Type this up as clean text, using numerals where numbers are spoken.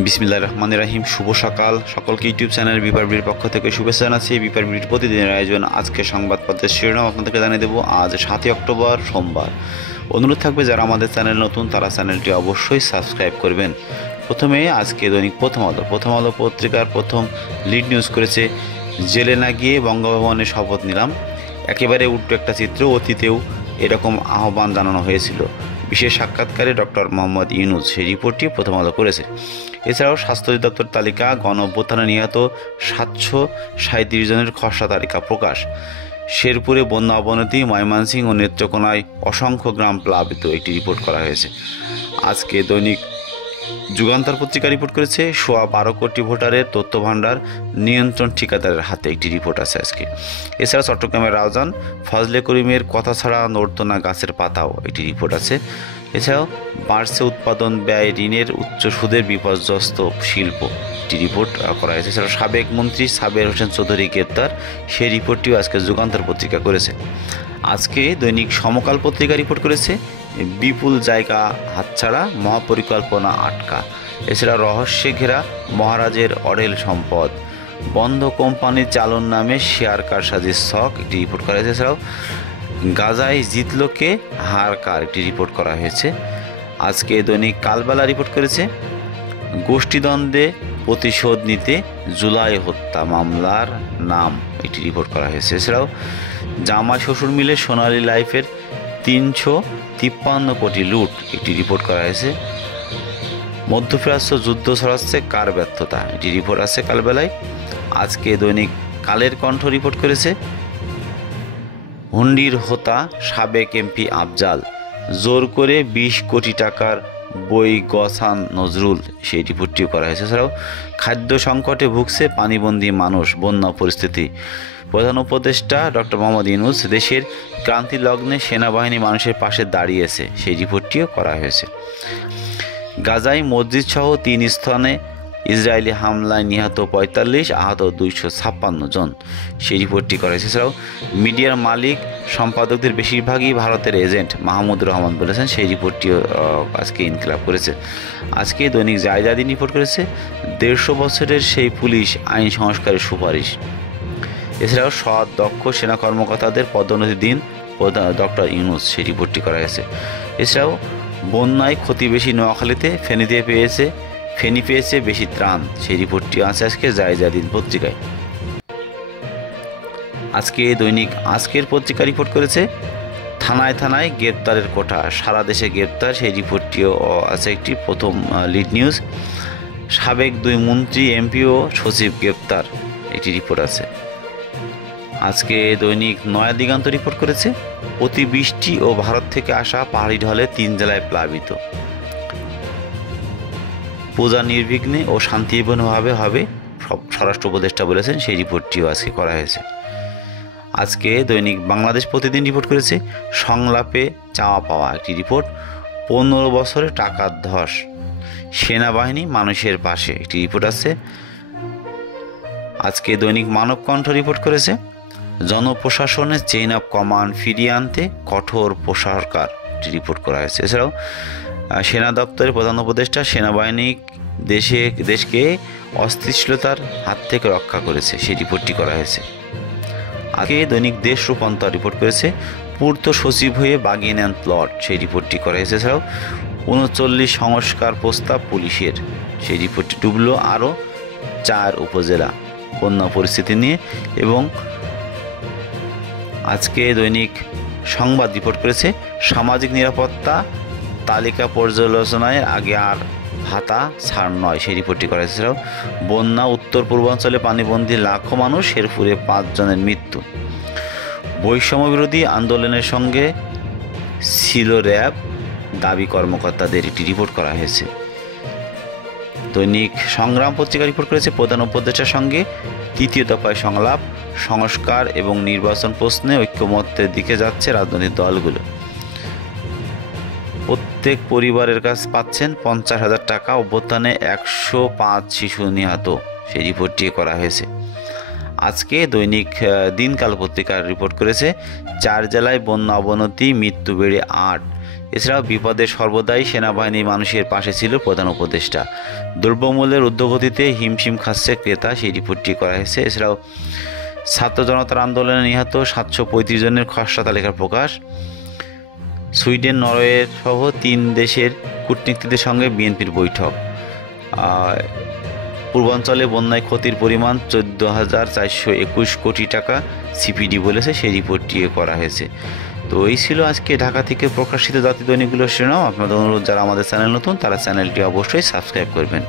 বিসমিল্লাহির রহমানির রহিম। শুভ সকাল সকলকে ইউটিউব চ্যানেল বিপার বিড়ির পক্ষ থেকে শুভেচ্ছা জানাচ্ছি। বিপার বিড়ির প্রতিদিনের আয়োজন আজকে সংবাদপত্রের শিরোনাম আপনাদেরকে জানিয়ে দেবো। আজ 7ই অক্টোবর সোমবার। অনুরোধ থাকবে যারা আমাদের চ্যানেল নতুন তারা চ্যানেলটি অবশ্যই সাবস্ক্রাইব করবেন। প্রথমে আজকে দৈনিক প্রথম আলো পত্রিকার প্রথম লিড নিউজ করেছে, জেলে না গিয়ে বঙ্গভবনে শপথ নিলাম। একেবারে উল্টো একটা চিত্র, অতীতেও এরকম আহ্বান জানানো হয়েছিল। বিশেষ সাক্ষাৎকারে ডক্টর মোহাম্মদ ইউনূস সেই রিপোর্টটি প্রথম আলো করেছে। এছাড়াও স্বাস্থ্য অধিদপ্তর তালিকা, গণ অভ্যুত্থানে নিহত 737 জনের খসড়া তালিকা প্রকাশ। শেরপুরে বন্যা অবনতি, ময়মনসিংহ ও নেত্রকোনায় অসংখ্য গ্রাম প্লাবিত, একটি রিপোর্ট করা হয়েছে। আজকে দৈনিক যুগান্তর পত্রিকা রিপোর্ট করেছে, 12 কোটি ভোটারের তথ্য ভাণ্ডার নিয়ন্ত্রণ ঠিকাদারের হাতে, একটি রিপোর্ট আছে আজকে। এছাড়া চট্টগ্রামের রাউজান ফজলে করিমের কথা ছাড়া নড়তো না গাছের পাতাও, একটি রিপোর্ট আছে। এছাড়াও বাড়ছে উৎপাদন ব্যয়, ঋণের উচ্চ সুদের বিপর্যস্ত শিল্প, একটি রিপোর্ট করা হয়েছে। এছাড়াও সাবেক মন্ত্রী সাবের হোসেন চৌধুরী গ্রেপ্তার, সেই রিপোর্টটিও আজকে যুগান্তর পত্রিকা করেছে। আজকে দৈনিক সমকাল পত্রিকা রিপোর্ট করেছে, বিপুল জায়গা হাতছাড়া, মহাপরিকল্পনা আটকা। এছাড়া রহস্যে ঘেরা মহারাজের অঢেল সম্পদ, বন্ধ কোম্পানির চালন নামে শেয়ার কারসাজির ছক, একটি রিপোর্ট করা হয়েছে। এছাড়াও গাজায় জিতলো কে, হার কার, একটি রিপোর্ট করা হয়েছে। আজকে দৈনিক কালবেলা রিপোর্ট করেছে, গোষ্ঠীদ্বন্দ্বে প্রতিশোধ নিতে জুলাই হত্যা মামলার নাম, একটি রিপোর্ট করা হয়েছে। এছাড়াও জামাই শ্বশুর মিলে সোনালী লাইফের 353 কোটি লুট, একটি রিপোর্ট করা হয়েছে। মধ্যপ্রাচ্য যুদ্ধ ছড়াচ্ছে কার ব্যর্থতা, এটি রিপোর্ট আছে কালবেলায়। আজকে দৈনিক কালের কণ্ঠ রিপোর্ট করেছে, হুন্ডির হোতা সাবেক এমপি আফজাল, জোর করে 20 কোটি টাকার বই গছান নজরুল, সেই রিপোর্টটিও করা হয়েছে। এছাড়াও খাদ্য সংকটে ভুগছে পানিবন্দী মানুষ, বন্যা পরিস্থিতি। প্রধান উপদেষ্টা ডক্টর মোহাম্মদ ইউনূস, দেশের ক্রান্তি লগ্নে সেনাবাহিনী মানুষের পাশে দাঁড়িয়েছে, সেই রিপোর্টটিও করা হয়েছে। গাজায় মসজিদ সহ 3 স্থানে ইসরায়েলি হামলায় নিহত 45, আহত 256 জন, সেই রিপোর্টটি করা হয়েছে। এছাড়াও মিডিয়ার মালিক সম্পাদকদের বেশিরভাগই ভারতের এজেন্ট, মাহমুদুর রহমান বলেছেন, সেই রিপোর্টটিও আজকে ইনকিলাব করেছে। আজকে দৈনিক জায়জাদিন রিপোর্ট করেছে, 150 বছরের সেই পুলিশ আইন সংস্কারের সুপারিশ। এছাড়াও সৎ দক্ষ সেনা কর্মকর্তাদের পদোন্নতি দিন ডক্টর ইউনূস, সেই রিপোর্টটি করা হয়েছে। এছাড়াও বন্যায় ক্ষতি বেশি নোয়াখালীতে, ফেনী পেয়েছে বেশি ত্রাণ, সেই রিপোর্টটি আছে আজকে জায়জাদিন পত্রিকায়। আজকে দৈনিক আজকের পত্রিকা রিপোর্ট করেছে, থানায় থানায় গ্রেপ্তারের কোটা, সারা দেশে গ্রেপ্তার, সেই রিপোর্টটিও আছে একটি প্রথম লিড নিউজ। সাবেক 2 মন্ত্রী, এমপি ও সচিব গ্রেপ্তার, একটি রিপোর্ট আছে। আজকে দৈনিক নয়া দিগন্ত রিপোর্ট করেছে, অতিবৃষ্টি ও ভারত থেকে আসা পাহাড়ি ঢলে 3 জেলায় প্লাবিত, পূজা নির্বিঘ্নে ও শান্তিপূর্ণভাবে হবে, স্বরাষ্ট্র উপদেষ্টা বলেছেন, সেই রিপোর্টটিও আজকে করা হয়েছে। আজকে দৈনিক বাংলাদেশ প্রতিদিন রিপোর্ট করেছে, সংলাপে চাওয়া পাওয়া, একটি রিপোর্ট। 15 বছরে টাকার ধস, সেনাবাহিনী মানুষের পাশে, একটি রিপোর্ট আছে। আজকে দৈনিক মানবকণ্ঠ রিপোর্ট করেছে, জনপ্রশাসনের চেইন অফ কমান্ড ফিরিয়ে আনতে কঠোর প্রসারকার, একটি রিপোর্ট করা হয়েছে। এছাড়াও সেনা দপ্তরের প্রধান উপদেষ্টা, সেনাবাহিনী দেশকে অস্থিতিশীলতার হাত থেকে রক্ষা করেছে, সেই রিপোর্টটি করা হয়েছে। আগে দৈনিক দেশ রূপান্তর রিপোর্ট করেছে, পূর্ত সচিব হয়ে বাগিয়ে নেন প্লট, সেই রিপোর্টটি করা হয়েছে। এছাড়াও 39 সংস্কার প্রস্তাব পুলিশের, সেই রিপোর্টটি ডুবলো আরও 4 উপজেলা বন্যা পরিস্থিতি নিয়ে। এবং আজকে দৈনিক সংবাদ রিপোর্ট করেছে, সামাজিক নিরাপত্তা তালিকা পর্যালোচনায় আগে আর ভাতা ছাড় নয়, সেই রিপোর্টটি করা হয়েছে। এছাড়াও বন্যা, উত্তর পূর্বাঞ্চলে পানিবন্দী লাখো মানুষ, শেরপুরে 5 জনের মৃত্যু। বৈষম্য বিরোধী আন্দোলনের সঙ্গে ছিল র্যাব, দাবি কর্মকর্তাদের, একটি রিপোর্ট করা হয়েছে। দৈনিক সংগ্রাম পত্রিকা রিপোর্ট করেছে, প্রধান উপদেষ্টার সঙ্গে 3য় দফায় সংলাপ, সংস্কার এবং নির্বাচন প্রশ্নে ঐক্যমত্যের দিকে যাচ্ছে রাজনৈতিক দলগুলো। প্রত্যেক পরিবারের কাছ পাচ্ছেন 50,000 টাকা, অভ্যুত্থানে 105 শিশু নিহত, সেই রিপোর্টটি করা হয়েছে। আজকে দৈনিক দিনকাল পত্রিকার রিপোর্ট করেছে, 4 জেলায় বন্যা অবনতি, মৃত্যু বেড়ে 8। এছাড়াও বিপদে সর্বদাই সেনাবাহিনী মানুষের পাশে ছিল প্রধান উপদেষ্টা। দ্রব্যমূল্যের ঊর্ধ্বগতিতে হিমশিম খাচ্ছে ক্রেতা, সেই রিপোর্টটি করা হয়েছে। এছাড়াও ছাত্র জনতার আন্দোলনে নিহত 735 জনের খসড়া তালিকা প্রকাশ। সুইডেন, নরওয়ে সহ 3 দেশের কূটনীতিকদের সঙ্গে বিএনপির বৈঠক। পূর্বাঞ্চলে বন্যায় ক্ষতির পরিমাণ 14,421 কোটি টাকা সিপিডি বলেছে, সেই রিপোর্টটি করা হয়েছে। তো এই ছিল আজকে ঢাকা থেকে প্রকাশিত জাতীয় দৈনিকগুলোর শিরোনাম। আপনাদের অনুরোধ, যারা আমাদের চ্যানেল নতুন তারা চ্যানেলটি অবশ্যই সাবস্ক্রাইব করবেন।